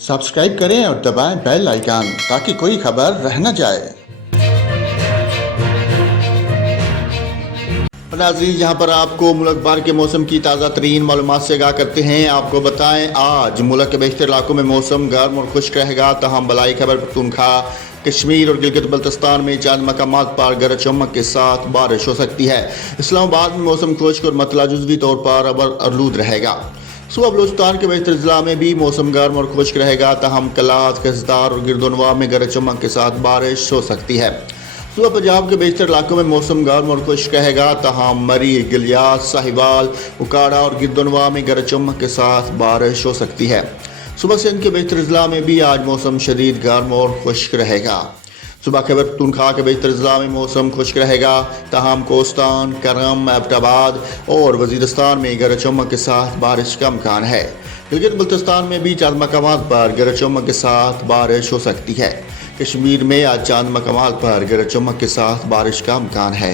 Subscribe करें और दबाएं बेल आइकन ताकि कोई खबर रह न जाए। नाज़रीन, यहाँ पर आपको मुल्क भर के मौसम की ताज़ा तरीन मालूमात से आगाह करते हैं। आपको बताएं, आज मुल्क के बेशतर इलाकों में मौसम गर्म और खुश्क रहेगा। तहम बलाई खैबर पख्तूनख्वा, कश्मीर और गिलगित बल्तिस्तान में चंद मकामात पर गरज चमक के साथ बारिश हो सकती है। इस्लामाबाद में मौसम खुश्क और मतला जुज़वी तौर पर आलूद रहेगा। सुबह बलूचिस्तान के बेशतर अजला में भी मौसम गर्म और खुश्क रहेगा। तहम कलात, कसदार और गिरदोनवा में गरज चमक के साथ बारिश हो सकती है। सुबह पंजाब के बेशतर इलाकों में मौसम गर्म और खुश्क रहेगा। तहम मरी, गिलियात, साहिवाल, उकाड़ा और गिरदोनवा में गरज चमक के साथ बारिश हो सकती है। सुबह सिंध के बेशतर अजला में भी आज मौसम शदीद गर्म और खुश्क रहेगा। सुबह खैबर पख्तूनख्वा के बेशतर अजला में मौसम खुश्क रहेगा। तहम कोस्तान, करम, एबटाबाद और वजीरिस्तान में गरज चमक के साथ बारिश का इम्कान है। गिलगित बल्तिस्तान में भी चंद मकामात पर गरज चमक के साथ बारिश हो सकती है। कश्मीर में आज चंद मकामात पर गरज चमक के साथ बारिश का इम्कान है।